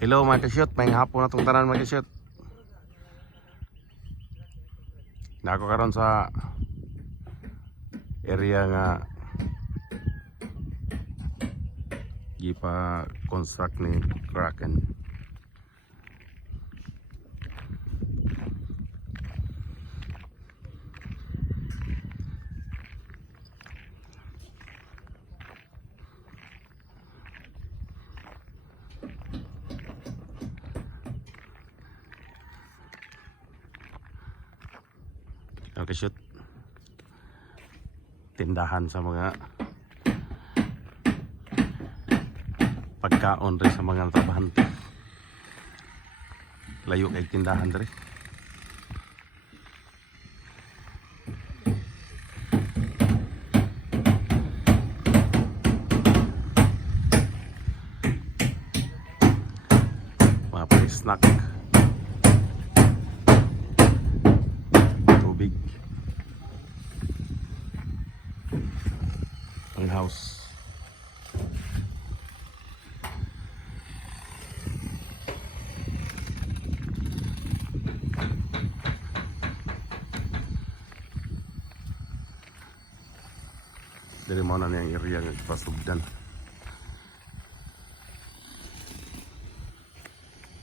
Hello mga ka-shoot, may hapon na itong tanan mga ka-shoot. Nako karon sa area nga gipa construct ni Kraken. Okay, shoot. Tindahan sa mga pagkaon rin sa mga trabahante. Layo kay tindahan rin. Mga pang-snack. Tubig. Ang house. Dari mana yang area nga pasugdan.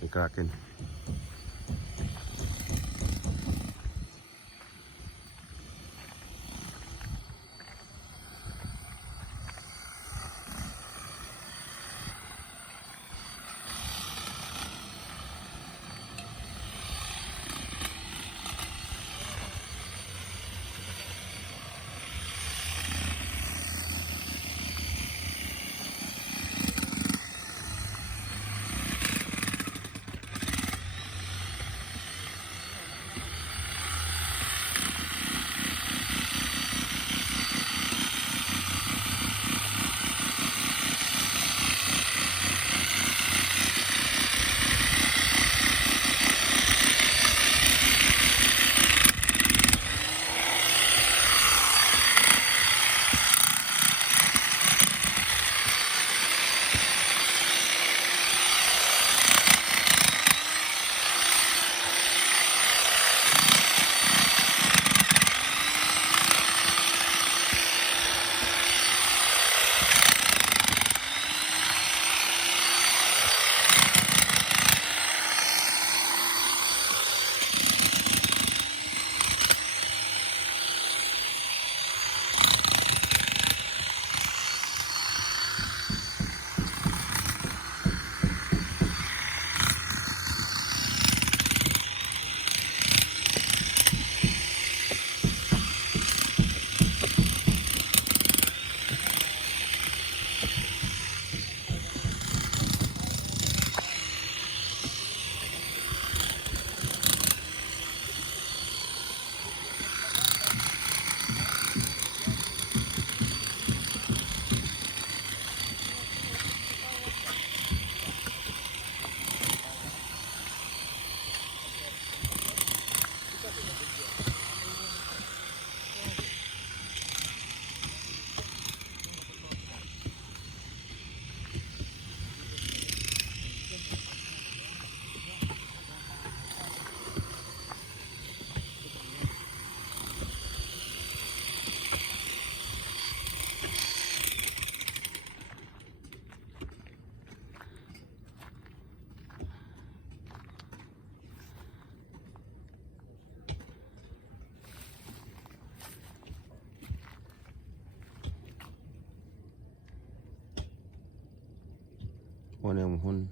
Ang Kraken. Wala yung muhon.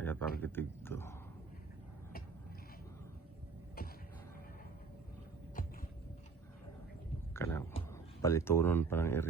Ayat ang kitig to. Kanang palitunon parang area.